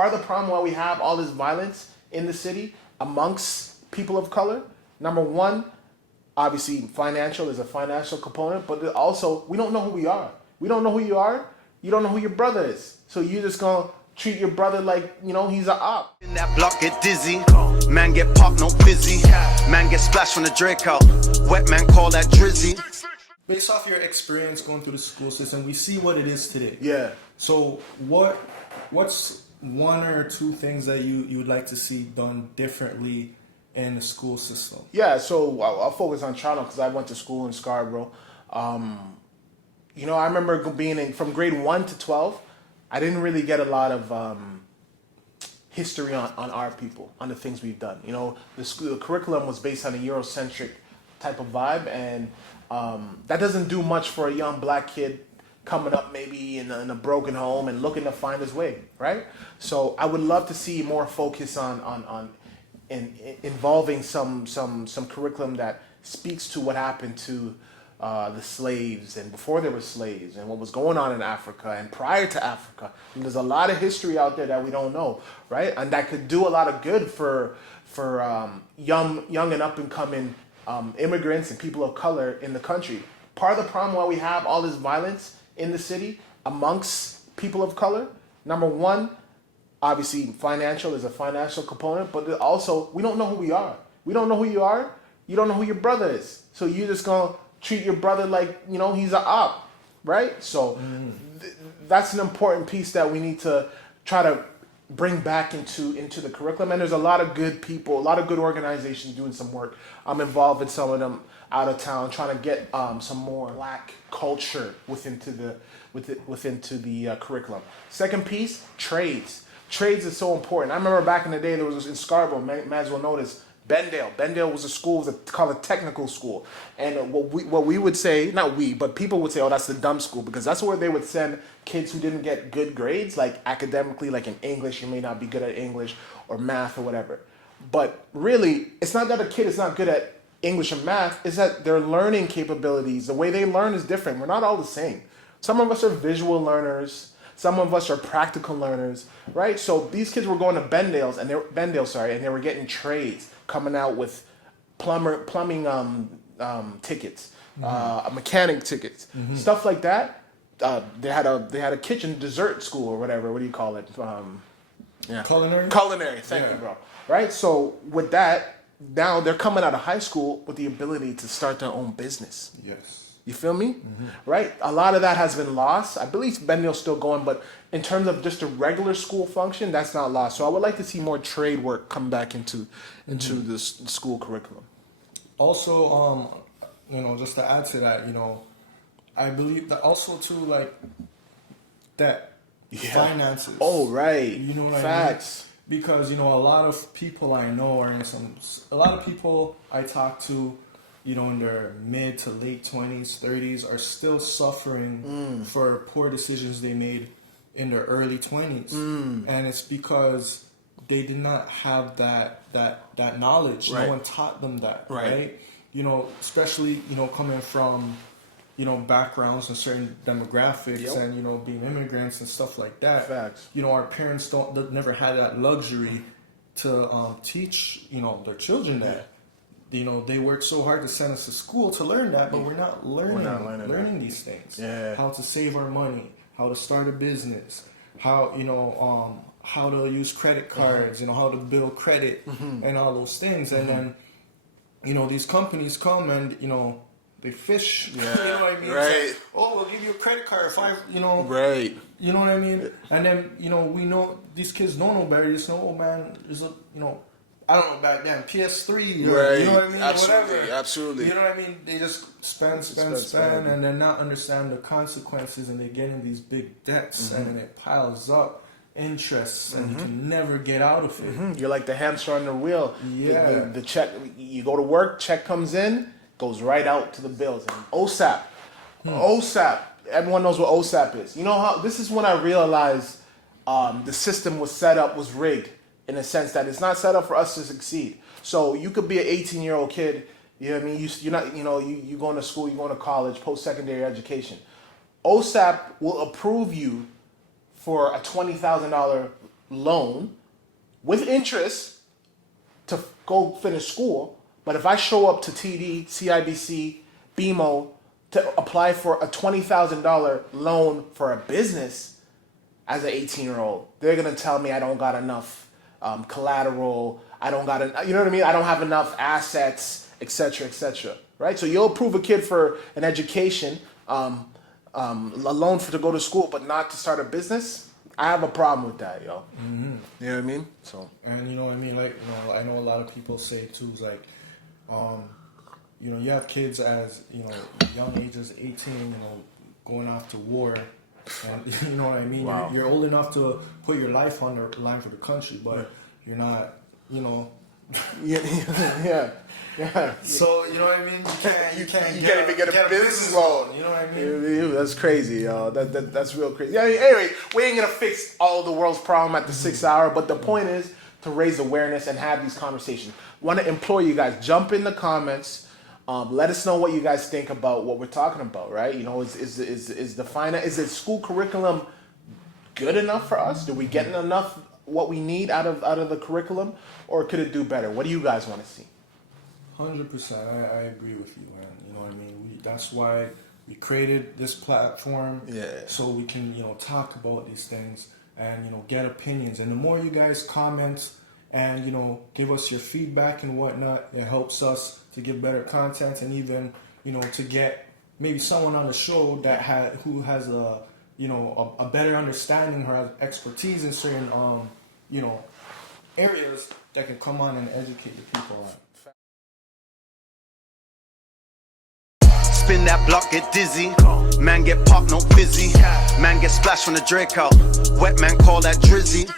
part of the problem why we have all this violence in the city amongst people of color, number one, obviously financial is a financial component, but also we don't know who we are. We don't know who you are. You don't know who your brother is. So you're just going to treat your brother like, he's an op. In that block get dizzy, man get popped, no busy, man get splashed from the Draco, wet man call that drizzy. Based off your experience going through the school system, we see what it is today. Yeah. So what's one or two things that you would like to see done differently in the school system? Yeah, so I'll focus on Toronto because I went to school in Scarborough. I remember being from grade 1 to 12, I didn't really get a lot of history on our people, on the things we've done. The curriculum was based on a Eurocentric type of vibe, and that doesn't do much for a young black kid coming up maybe in a broken home and looking to find his way, right? So I would love to see more focus on involving some curriculum that speaks to what happened to the slaves and before there were slaves and what was going on in Africa and prior to Africa. And there's a lot of history out there that we don't know, right? And that could do a lot of good for young and up and coming immigrants and people of color in the country. Part of the problem why we have all this violence in the city amongst people of color, number one, obviously financial is a financial component, but also we don't know who we are. We don't know who you are. You don't know who your brother is. So you're just going to treat your brother like, he's an op, right? So that's an important piece that we need to try to bring back into the curriculum. And there's a lot of good people, a lot of good organizations doing some work. I'm involved in some of them out of town, trying to get some more black culture within the curriculum. Second piece, trades. Trades is so important. I remember back in the day, there was in Scarborough, might as well notice, Bendale was a school, called a technical school. And what we would say, not we, but people would say, oh, that's the dumb school, because that's where they would send kids who didn't get good grades, like academically, like in English, you may not be good at English or math or whatever. But really, it's not that a kid is not good at English and math, it's that their learning capabilities, the way they learn is different. We're not all the same. Some of us are visual learners. Some of us are practical learners, right? So these kids were going to Bendale, and they were getting trades, coming out with plumbing tickets, mechanic tickets, stuff like that. They had a kitchen dessert school or whatever. What do you call it? Culinary. Thank you, bro. Right. So with that, now they're coming out of high school with the ability to start their own business. Yes. You feel me? Right? A lot of that has been lost. I believe Bendale's still going, but in terms of just a regular school function, that's not lost. So I would like to see more trade work come back into the school curriculum. Also, just to add to that, I believe that also too, like debt, finances. Oh, right. You know what Facts. I mean? Because a lot of people I know a lot of people I talk to, in their mid to late 20s, 30s, are still suffering for poor decisions they made in their early 20s. And it's because they did not have that knowledge. Right. No one taught them that, Right? Especially, coming from, backgrounds and certain demographics and, being immigrants and stuff like that. Facts. Our parents never had that luxury to teach, their children that. They work so hard to send us to school to learn that, but we're not learning these things. Yeah. How to save our money, how to start a business, how to use credit cards, how to build credit and all those things. And then, these companies come and, they fish. Yeah. You know what I mean? Right. It's like, oh, we'll give you a credit card if Right. You know what I mean? And then, we know these kids don't know better. They just know, oh man, there's a, I don't know back then, PS3, or, right? You know what I mean? Absolutely, whatever. Absolutely. You know what I mean? They just spend, and then not understand the consequences, and they get in these big debts, and then it piles up, interest, and you can never get out of it. You're like the hamster on the wheel. Yeah. The check, you go to work, check comes in, goes right out to the bills. And OSAP, everyone knows what OSAP is. You know how, this is when I realized the system was rigged. In a sense that it's not set up for us to succeed. So you could be an 18-year-old kid, you know what I mean? You're not, you going to school, you going to college, post-secondary education. OSAP will approve you for a $20,000 loan with interest to go finish school. But if I show up to TD, CIBC, BMO to apply for a $20,000 loan for a business as an 18-year-old, they're gonna tell me I don't got enough collateral. I don't got, you know what I mean? I don't have enough assets, etc., etc. Right? So you'll approve a kid for an education, a loan to go to school, but not to start a business. I have a problem with that, yo. Mm-hmm. You know what I mean? So. And you know what I mean? Like, you know, I know a lot of people say too, is like, you know, you have kids as, you know, young ages, 18, you know, going off to war. And you know what I mean? Wow. You're old enough to put your life on the line for the country, but you're not, you know. Yeah. So, you know what I mean? You can't even get a business loan. You know what I mean? That's crazy, yo. That's real crazy. Yeah. Anyway, we ain't gonna fix all the world's problem at the 6 hour, but the point is to raise awareness and have these conversations. Want to implore you guys, jump in the comments. Let us know what you guys think about what we're talking about. Right? You know, is the school curriculum good enough for us? Do we get enough what we need out of the curriculum, or could it do better? What do you guys want to see? 100%. I agree with you, man. You know what I mean? That's why we created this platform. Yeah. So we can, you know, talk about these things and, you know, get opinions. And the more you guys comment and, you know, give us your feedback and whatnot, it helps us to give better content and even, you know, to get maybe someone on the show that who has a, you know, a better understanding or has expertise in certain, you know, areas that can come on and educate the people on. Spin that block, get dizzy. Man get popped, no busy. Man get splashed from the Draco. Wet man call that drizzy.